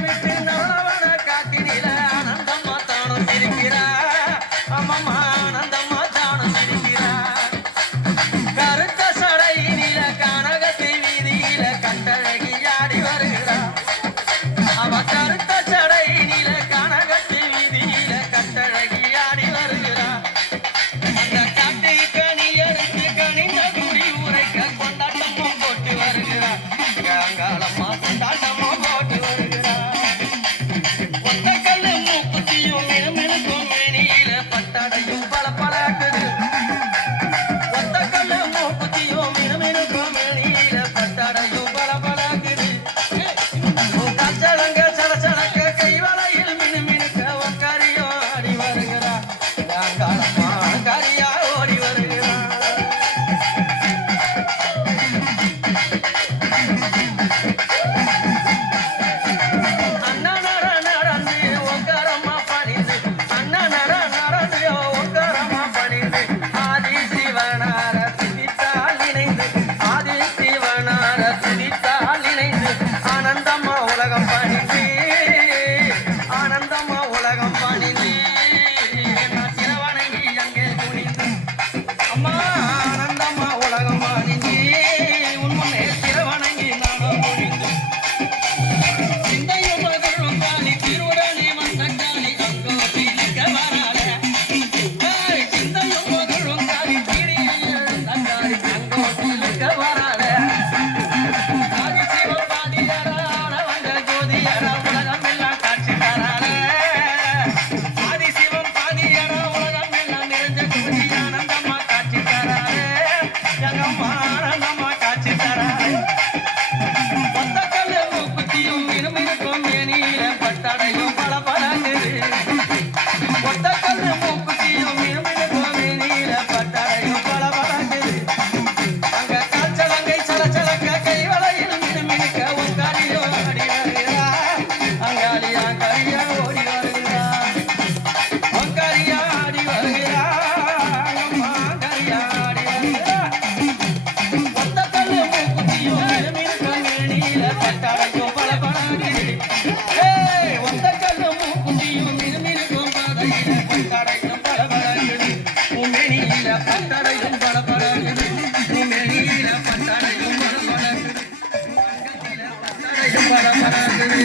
விட்டு நவனவன காட்டினில ஆனந்தம்மா தானும் இருக்கிறா அம்மம்மா ஆனந்தம்மா தானும் இருக்கிறா கருத்த சடையினில கனகத்தை வீதியில கட்டழகி ஆடி வருகிறா அவ கருத்த சடையினில கனகத்தை வீதியில கட்டழகி ஆடி வருகிறா அந்த காட்டு கனி எடுத்து கனிந்த குடி உரைக்க கொண்டாட்டமும் போட்டு வருகிறா காலம்மா கொண்டாட்டமும் போட்டு வருகிறா ஒத்த கல்லு மூக்குத்தியும் மினுமினுக்கும் மேனியில பட்டடையும் பல பழக்குது ஒத்த கல்லு மூக்குத்தியும் மினுமினுக்கும் மேனியில பட்டடையும் பல பழக்குது கச்சடங்க சடசடக்க கைவளையில் மினுமினுக்க ஒக்கரியும் ஆடி வருகிறா காலம்மா கரியா ஓடி வருகிறா ஆனந்தம்மா உலகம் பணிந்து ஆனந்தம்மா உலகம் பணிந்து நான் சிறவணங்கி அங்கே துணிந்து அம்மா ஆனந்தம்மா உலகம் பணிந்து உன் முன்னே சிறவணங்கி நானும் துணிந்து சிந்தையும் மகளும் காலி திருவுடனே மந்தக்காலி அங்கோ தீலிக்க வராத சிந்தையும் மகளும் காலி தீரியாலி அங்கோ தீலிக்க வராத ஆனந்தம்மா காட்சி தராரு ஒத்த கல்லு மூக்குத்தியும் மினுமினுக்கும் மேனியில பட்டடையும் பல பழகுது ஒத்த கல்லு மூக்குத்தியும் மினுமினுக்கும் மேனியில பட்டடையும் பல பழகுது அங்க காய்ச்சலங்கை சலச்சலக்க கைவளையில் மினுமினுக்க ஒங்காரியோ ஆடி வருகிறா அங்காளியா கரியா ஓடி வருகிறா ஒங்காரியா ஆடி வருகிறா அம்மா கரியா ஆடி வருகிறா ஒத்த கல்லு மூக்குத்தியும் மினுமினுக்கும் மேனியில பட்டடையும் பல பழகுது ஒத்த கல்லு மூக்குத்தியும் மினுமினுக்கும் பாதையில பட்டடையும் பல பழகுது மேனியில பட்டடையும் பல பழகுது மேனியில பட்டடையும் பல பழகுது அங்கத்தில பட்டடையும் பல பழகுது